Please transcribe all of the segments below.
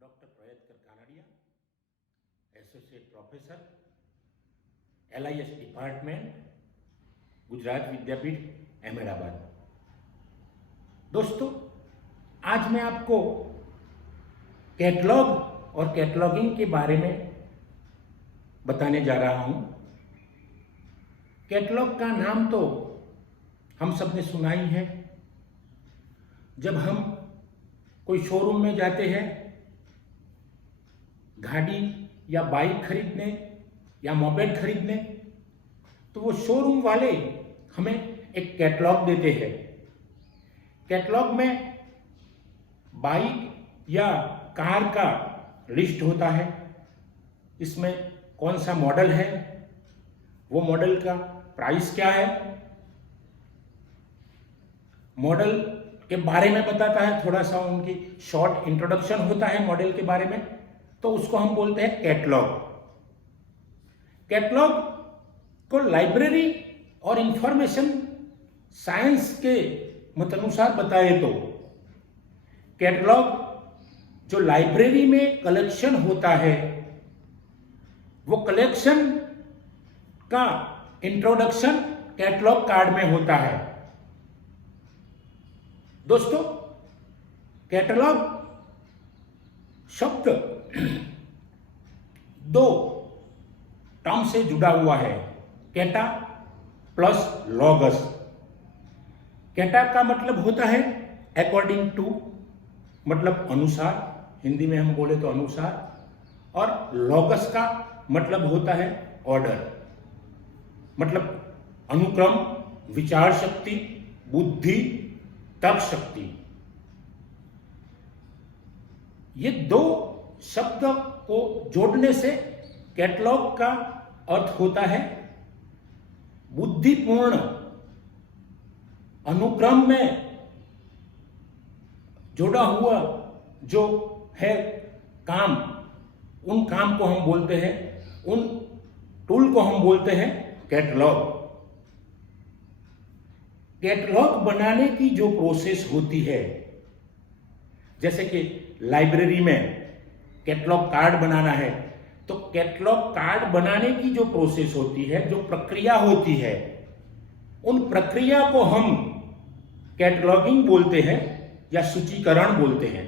Doctor પ્રયત્કર Kanadia, associate professor, LIS department, Gujarat Vidyapith, Ahmedabad. दोस्तों, आज मैं आपको कैटलॉग और कैटलॉगिंग के बारे में बताने जा रहा हूँ। कैटलॉग का नाम तो हम सब ने सुना ही है। जब हम कोई शोरूम में जाते हैं गाड़ी या बाइक खरीदने या मोपेड खरीदने, तो वो शोरूम वाले हमें एक कैटलॉग देते हैं। कैटलॉग में बाइक या कार का लिस्ट होता है। इसमें कौन सा मॉडल है, वो मॉडल का प्राइस क्या है, मॉडल के बारे में बताता है, थोड़ा सा उनकी शॉर्ट इंट्रोडक्शन होता है मॉडल के बारे में, तो उसको हम बोलते हैं कैटलॉग। कैटलॉग को लाइब्रेरी और इंफॉर्मेशन साइंस के मतानुसार बताए तो कैटलॉग जो लाइब्रेरी में कलेक्शन होता है, वो कलेक्शन का इंट्रोडक्शन कैटलॉग कार्ड में होता है। दोस्तों, कैटलॉग शब्द दो टर्म से जुड़ा हुआ है, कैटा प्लस लॉगस। कैटा का मतलब होता है अकॉर्डिंग टू, मतलब अनुसार, हिंदी में हम बोले तो अनुसार, और लॉगस का मतलब होता है ऑर्डर, मतलब अनुक्रम, विचार शक्ति, बुद्धि, तर्क शक्ति। ये दो शब्द को जोड़ने से कैटलॉग का अर्थ होता है बुद्धिपूर्ण अनुक्रम में जोड़ा हुआ जो है काम, उन काम को हम बोलते हैं, उन टूल को हम बोलते हैं कैटलॉग। कैटलॉग बनाने की जो प्रोसेस होती है, जैसे कि लाइब्रेरी में कैटलॉग कार्ड बनाना है, तो कैटलॉग कार्ड बनाने की जो प्रोसेस होती है, जो प्रक्रिया होती है, उन प्रक्रिया को हम कैटलॉगिंग बोलते हैं या सूचीकरण बोलते हैं।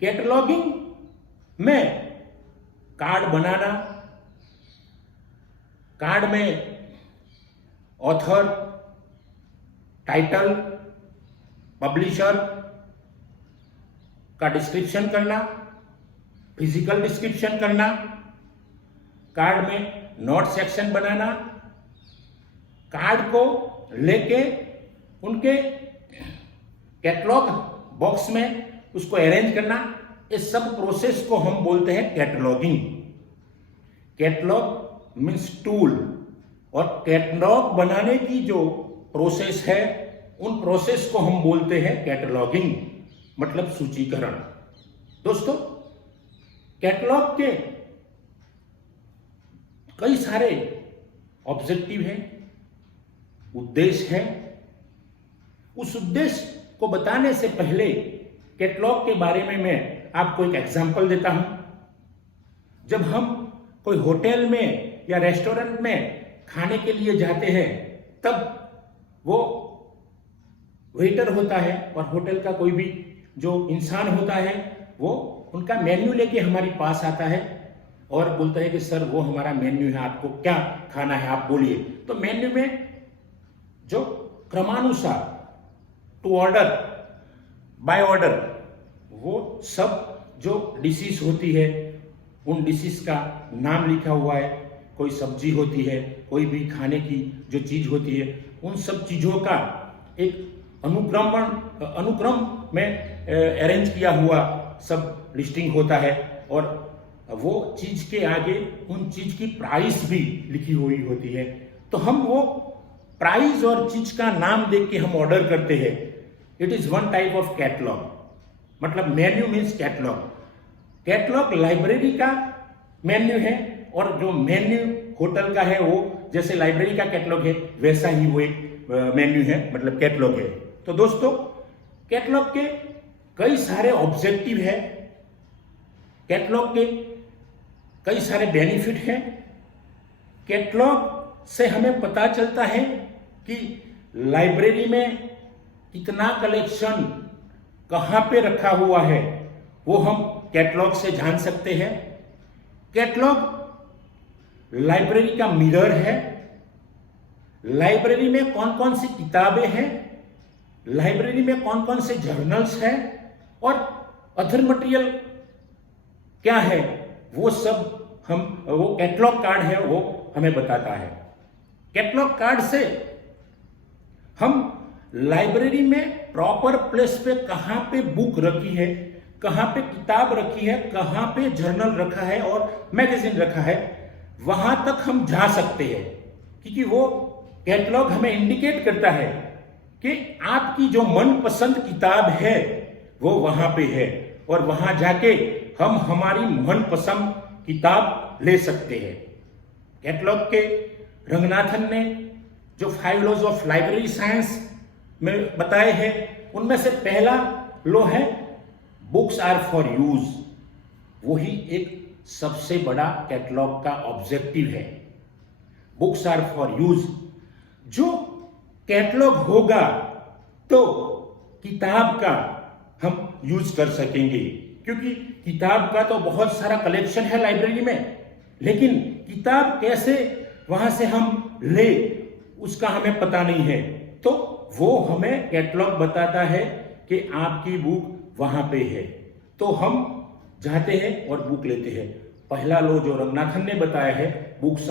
कैटलॉगिंग में कार्ड बनाना, कार्ड में ऑथर, टाइटल, पब्लिशर का डिस्क्रिप्शन करना, फिजिकल डिस्क्रिप्शन करना, कार्ड में नोट सेक्शन बनाना, कार्ड को लेके उनके कैटलॉग बॉक्स में उसको अरेंज करना, इस सब प्रोसेस को हम बोलते हैं कैटलॉगिंग। कैटलॉग मीन्स टूल, और कैटलॉग बनाने की जो प्रोसेस है, उन प्रोसेस को हम बोलते हैं कैटलॉगिंग, मतलब सूचीकरण। दोस्तों, कैटलॉग के कई सारे ऑब्जेक्टिव हैं, उद्देश्य है। उस उद्देश्य को बताने से पहले कैटलॉग के बारे में मैं आपको एक एग्जांपल देता हूं। जब हम कोई होटल में या रेस्टोरेंट में खाने के लिए जाते हैं, तब वो वेटर होता है और होटल का कोई भी जो इंसान होता है, वो उनका मेन्यू लेके हमारे पास आता है और बोलता है कि सर वो हमारा मेन्यू है, आपको क्या खाना है आप बोलिए। तो मेन्यू में जो क्रमानुसार टू ऑर्डर, बाय ऑर्डर, वो सब जो डिशेस होती है, उन डिशेस का नाम लिखा हुआ है। कोई सब्जी होती है, कोई भी खाने की जो चीज होती है, उन सब चीजों का एक अनुक्रम में अरेंज किया हुआ सब लिस्टिंग होता है, और वो चीज के आगे उन चीज की प्राइस भी लिखी हुई होती है। तो हम वो प्राइस और चीज का नाम देख के हम ऑर्डर करते हैं। It is one type of catalogue, मतलब menu means catalogue. Catalogue library का मेन्यू है, और जो मेन्यू होटल का है वो जैसे लाइब्रेरी का कैटलॉग है वैसा ही वो एक मेन्यू है, मतलब कैटलॉग है। तो दोस्तों कैटलॉग के कई सारे ऑब्जेक्टिव है, कैटलॉग के कई सारे बेनिफिट हैं। कैटलॉग से हमें पता चलता है कि लाइब्रेरी में कितना कलेक्शन कहाँ पे रखा हुआ है, वो हम कैटलॉग से जान सकते हैं। कैटलॉग लाइब्रेरी का मिरर है। लाइब्रेरी में कौन कौन सी किताबें हैं, लाइब्रेरी में कौन कौन से जर्नल्स हैं और अदर मटेरियल क्या है, वो सब वो कैटलॉग कार्ड है वो हमें बताता है। कैटलॉग कार्ड से हम लाइब्रेरी में प्रॉपर प्लेस पे कहाँ पे बुक रखी है, कहाँ पे किताब रखी है, कहाँ पे जर्नल रखा है और मैगजीन रखा है, वहां तक हम जा सकते हैं, क्योंकि वो कैटलॉग हमें इंडिकेट करता है कि आपकी जो मनपसंद किताब है वो वहां पे है और वहां जाके हम हमारी मनपसंद किताब ले सकते हैं। कैटलॉग के रंगनाथन ने जो 5 लॉज ऑफ लाइब्रेरी साइंस में बताए हैं, उनमें से पहला लॉ है बुक्स आर फॉर यूज। वही एक सबसे बड़ा कैटलॉग का ऑब्जेक्टिव है, बुक्स आर फॉर यूज। जो कैटलॉग होगा तो किताब का हम यूज कर सकेंगे, क्योंकि किताब का तो बहुत सारा कलेक्शन है लाइब्रेरी में, लेकिन किताब कैसे वहां से हम ले उसका हमें पता नहीं है। तो वो हमें कैटलॉग बताता है कि आपकी बुक वहां पे है, तो हम जाते हैं और बुक लेते हैं। पहला लो जो रंगनाथन ने बताया है, बुक्स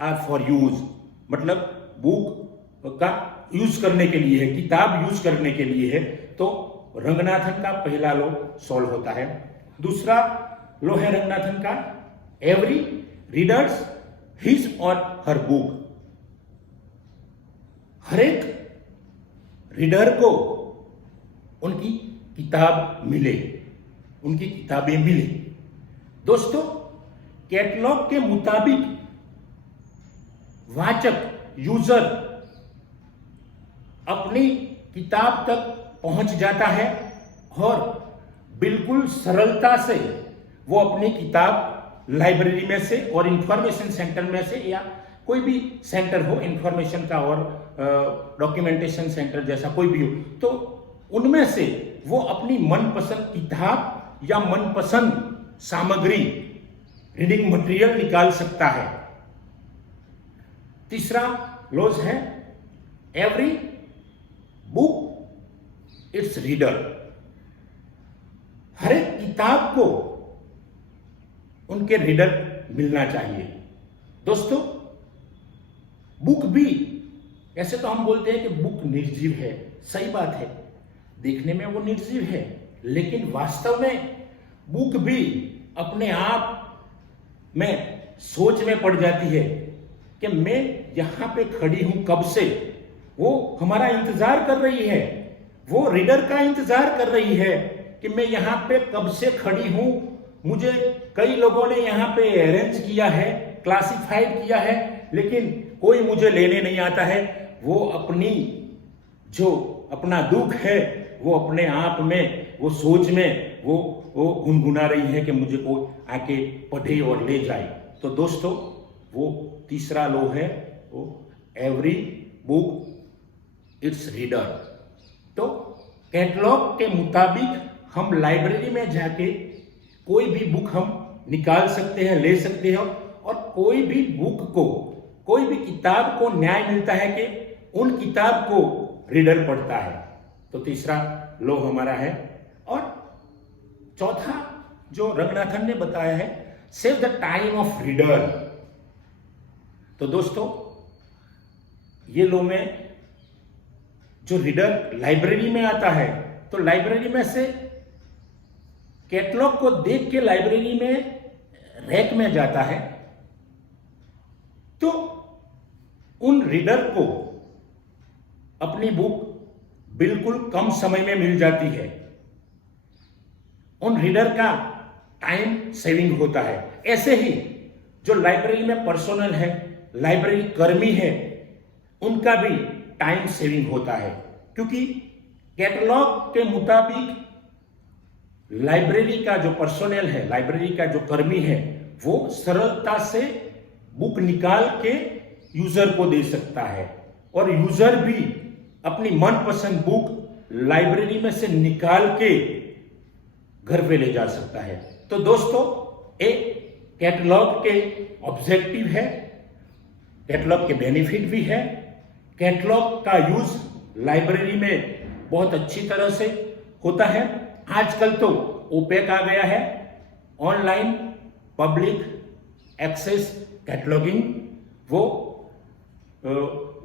आर फॉर यूज, मतलब बुक का यूज करने के लिए है, किताब यूज करने के लिए है। तो रंगनाथन का पहला लो सॉल्व होता है। दूसरा लो है रंगनाथन का, एवरी रीडर्स हिज और हर बुक। हर एक रीडर को उनकी किताब मिले, उनकी किताबें मिले। दोस्तों कैटलॉग के मुताबिक वाचक यूजर अपनी किताब तक पहुंच जाता है और बिल्कुल सरलता से वो अपनी किताब लाइब्रेरी में से और इंफॉर्मेशन सेंटर में से, या कोई भी सेंटर हो इंफॉर्मेशन का और डॉक्यूमेंटेशन सेंटर जैसा कोई भी हो, तो उनमें से वो अपनी मनपसंद किताब या मनपसंद सामग्री, रीडिंग मटेरियल निकाल सकता है। तीसरा लॉज है एवरी बुक इट्स रीडर। हर एक किताब को उनके रीडर मिलना चाहिए। दोस्तों बुक भी, ऐसे तो हम बोलते हैं कि बुक निर्जीव है, सही बात है, देखने में वो निर्जीव है, लेकिन वास्तव में बुक भी अपने आप में सोच में पड़ जाती है कि मैं यहां पे खड़ी हूं कब से, वो हमारा इंतजार कर रही है, वो रीडर का इंतजार कर रही है कि मैं यहां पे कब से खड़ी हूं, मुझे कई लोगों ने यहां पे अरेंज किया है, क्लासिफाइड किया है, लेकिन कोई मुझे लेने नहीं आता है। वो अपनी जो अपना दुख है वो अपने आप में, वो सोच में वो गुनगुना रही है कि मुझे कोई आके पढ़े और ले जाए। तो दोस्तों वो तीसरा लो है, वो एवरी बुक इट्स रीडर। तो कैटलॉग के मुताबिक हम लाइब्रेरी में जाके कोई भी बुक हम निकाल सकते हैं, ले सकते हैं, और कोई भी बुक को, कोई भी किताब को न्याय मिलता है कि उन किताब को रीडर पढ़ता है। तो तीसरा लो हमारा है। और चौथा जो रंगनाथन ने बताया है, save the time of reader. तो दोस्तों ये लो में जो रीडर लाइब्रेरी में आता है, तो लाइब्रेरी में से कैटलॉग को देख के लाइब्रेरी में रैक में जाता है, तो उन रीडर को अपनी बुक बिल्कुल कम समय में मिल जाती है। उन रीडर का टाइम सेविंग होता है। ऐसे ही जो लाइब्रेरी में पर्सोनल है, लाइब्रेरी कर्मी है उनका भी टाइम सेविंग होता है, क्योंकि कैटलॉग के मुताबिक लाइब्रेरी का जो पर्सोनेल है, लाइब्रेरी का जो कर्मी है, वो सरलता से बुक निकाल के यूजर को दे सकता है और यूजर भी अपनी मनपसंद बुक लाइब्रेरी में से निकाल के घर पे ले जा सकता है। तो दोस्तों, एक कैटलॉग के ऑब्जेक्टिव है, कैटलॉग के बेनिफिट भी है। कैटलॉग का यूज लाइब्रेरी में बहुत अच्छी तरह से होता है। आजकल तो ओपेक आ गया है, ऑनलाइन पब्लिक एक्सेस कैटलॉगिंग, वो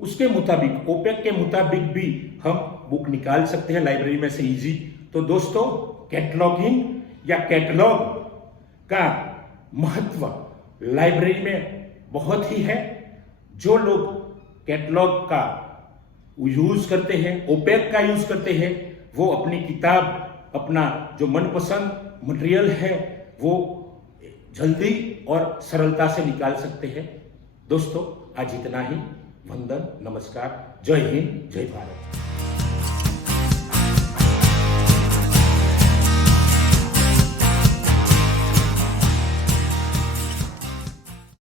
उसके मुताबिक, ओपेक के मुताबिक भी हम बुक निकाल सकते हैं लाइब्रेरी में से इजी। तो दोस्तों, कैटलॉगिंग या कैटलॉग का महत्व लाइब्रेरी में बहुत ही है। जो लोग कैटलॉग का यूज करते हैं, ओपेक का यूज करते हैं, वो अपनी किताब, अपना जो मनपसंद मटेरियल है, वो जल्दी और सरलता से निकाल सकते हैं। दोस्तों, आज इतना ही। वंदन, नमस्कार, जय हिंद, जय भारत।